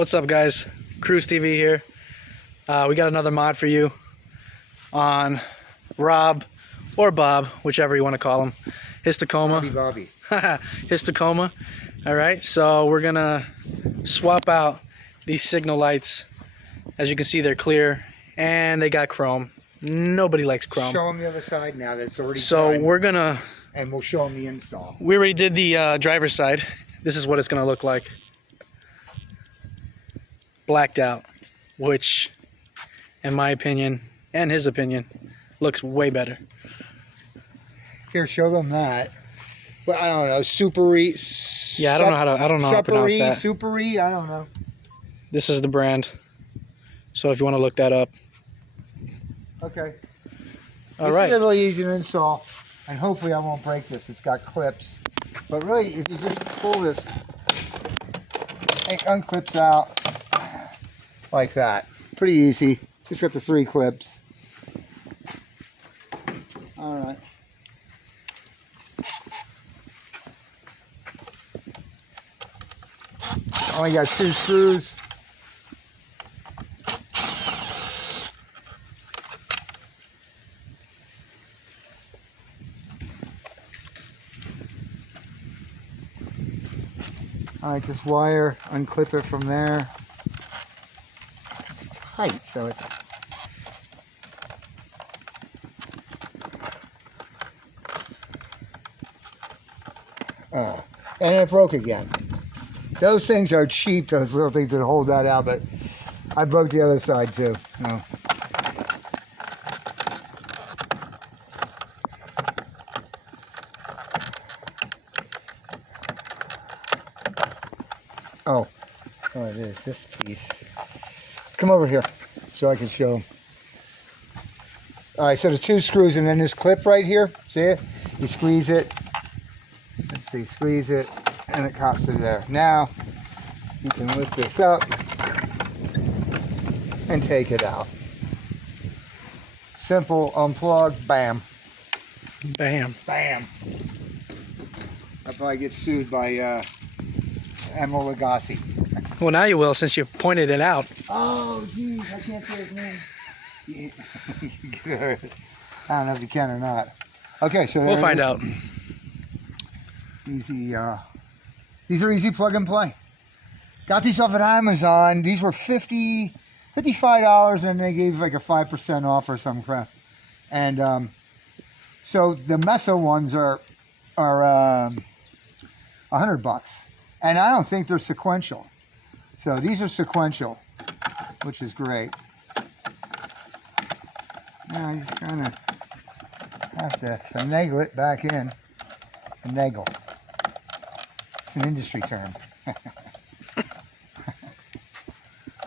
What's up, guys? Cruise TV here. We got another mod for you on Rob or Bob, whichever you want to call him. His Tacoma. Bobby. His Tacoma. All right, so we're gonna swap out these signal lights. As you can see, they're clear and they got chrome. Nobody likes chrome. Show them the other side now. That's already So done, we're gonna. and we'll show them the install. We already did the driver's side. This is what it's gonna look like. Blacked out, which, in my opinion and his opinion, looks way better. Here, show them that. But I don't know, super-y. Yeah, I don't know how to pronounce that. Super-y, I don't know. This is the brand. So if you want to look that up. Okay. All right. This is really easy to install, and hopefully I won't break this. It's got clips. But really, if you just pull this, it unclips out like that. Pretty easy. Just got the 3 clips. All right. Only got 2 screws. All right, just wire, unclip it from there. It's tight, so it's... and it broke again. Those things are cheap, those little things that hold that out, but I broke the other side too. No. Oh, it is this piece. Come over here so I can show them. All right, so the 2 screws and then this clip right here, see it? You squeeze it. Let's see, squeeze it, and it comes through there. Now, you can lift this up and take it out. Simple, unplug, bam. Bam. Bam. I'll probably get sued by Emeril Lagasse. Well, now you will, since you pointed it out. Oh, geez, I can't say his name. I don't know if you can or not. Okay, so We'll find out. Easy. These are easy plug and play. Got these off at Amazon. These were $55, and they gave like a 5% off or some crap. And so the Mesa ones are $100, and I don't think they're sequential. So these are sequential, which is great. Now I just kind of have to finagle it back in. Finagle. It's an industry term.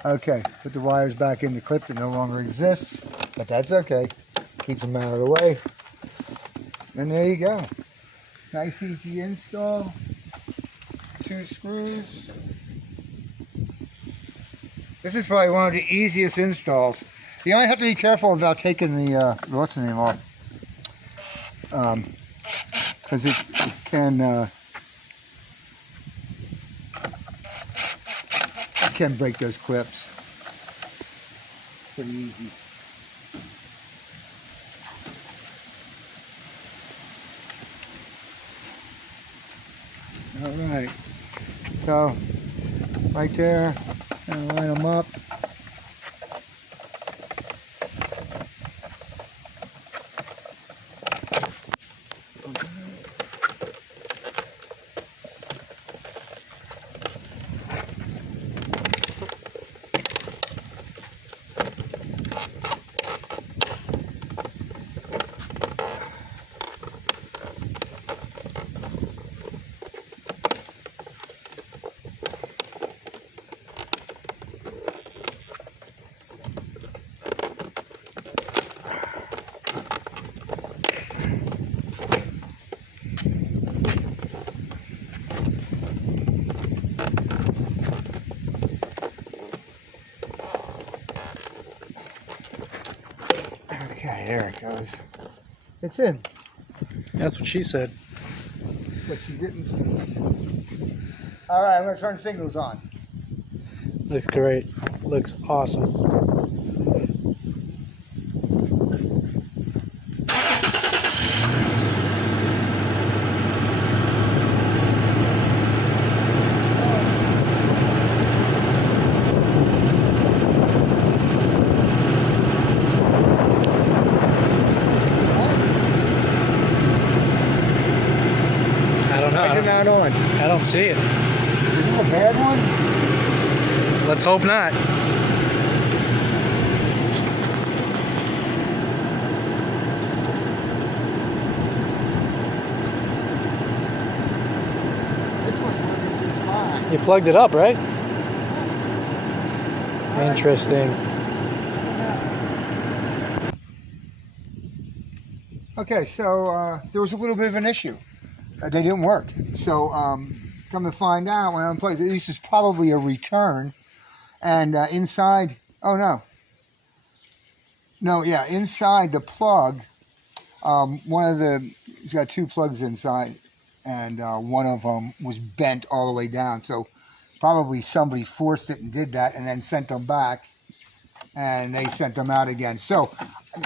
Okay, put the wires back in the clip that no longer exists, but that's okay. Keeps them out of the way. And there you go. Nice, easy install. 2 screws. This is probably one of the easiest installs. You only have to be careful about taking the what's the name off, because it can break those clips. Pretty easy. All right. So right there, and line them up. Okay, there it goes. It's in. That's what she said. But she didn't see. All right, I'm going to turn signals on. Looks great. Looks awesome. I don't know. Why is it not on? I don't see it. Is it a bad one? Let's hope not. This one's working just fine. You plugged it up, right? Interesting. Okay, so there was a little bit of an issue. They didn't work. So come to find out, when I unplugged it, this is probably a return. And inside, oh no. No, yeah, inside the plug, it's got two plugs inside, and one of them was bent all the way down. So probably somebody forced it and did that and then sent them back, and they sent them out again. So,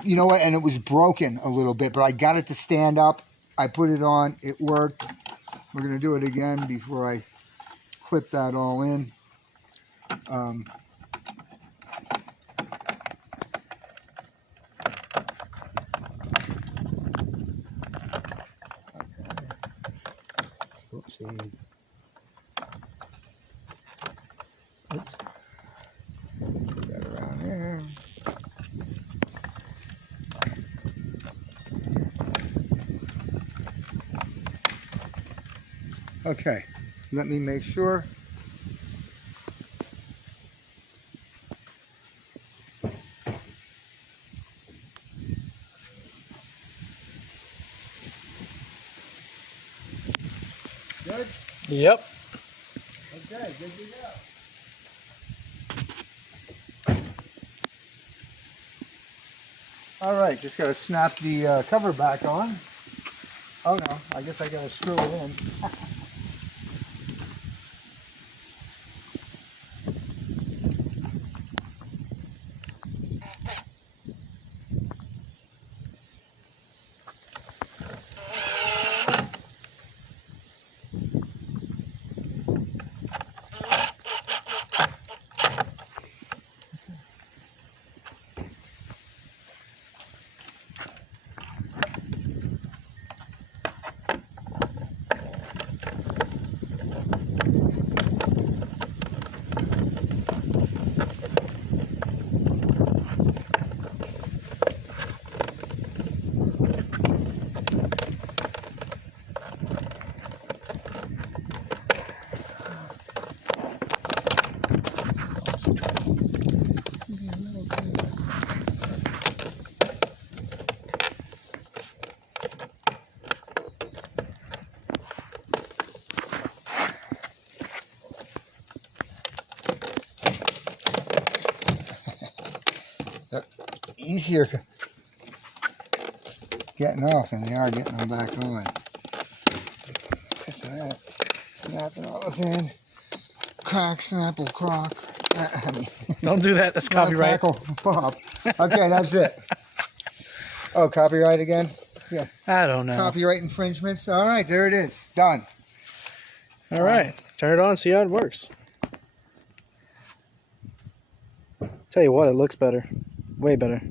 you know what, and it was broken a little bit, but I got it to stand up. I put it on, it worked. We're gonna do it again before I clip that all in. Oopsie. Oops. Put that around there. Okay, let me make sure. Good? Yep. Okay, good to go. All right, just gotta snap the cover back on. Oh no, I guess I gotta screw it in. Easier getting off than they are getting them back on. So that, snapping all those in. Crack, snapple, crock. I mean, Don't do that. That's copyright. Crackle, pop. Okay, that's it. Oh, copyright again? Yeah. I don't know. Copyright infringements. All right, there it is. Done. All right. Turn it on. See how it works. Tell you what, it looks better. Way better.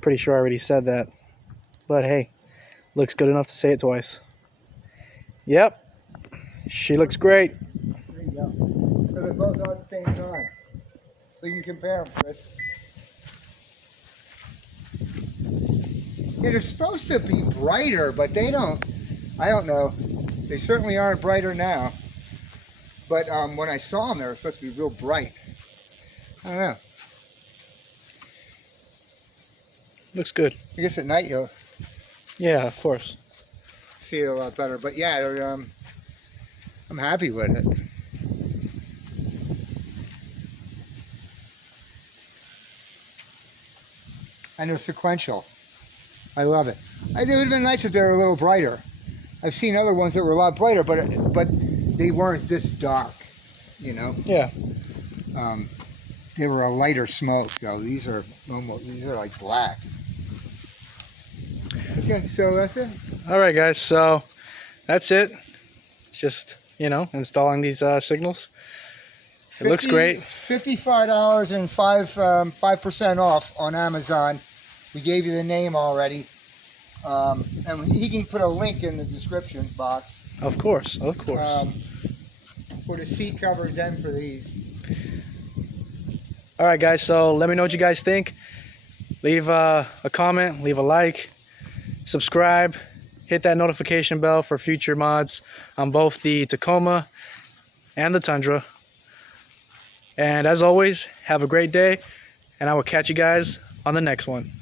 Pretty sure I already said that. But hey, looks good enough to say it twice. Yep. She looks great. There you go. So they're both on at the same time. We can compare them, Chris. Yeah, they're supposed to be brighter, but they don't. I don't know. They certainly aren't brighter now. But when I saw them, they were supposed to be real bright. I don't know. Looks good. I guess at night you'll Yeah, of course. see it a lot better. But yeah, they're, I'm happy with it. And they're sequential. I love it. It would have been nice if they were a little brighter. I've seen other ones that were a lot brighter, but they weren't this dark. you know. Yeah. They were a lighter smoke, though. These are like black. Okay, so that's it. All right, guys. So that's it. It's just, you know, installing these signals. It looks great. $55 and 5% off on Amazon. We gave you the name already. And he can put a link in the description box. Of course, of course. For the seat covers and for these. All right, guys. So let me know what you guys think. Leave a comment, leave a like, subscribe, hit that notification bell for future mods on both the Tacoma and the Tundra. And as always, have a great day, and I will catch you guys on the next one.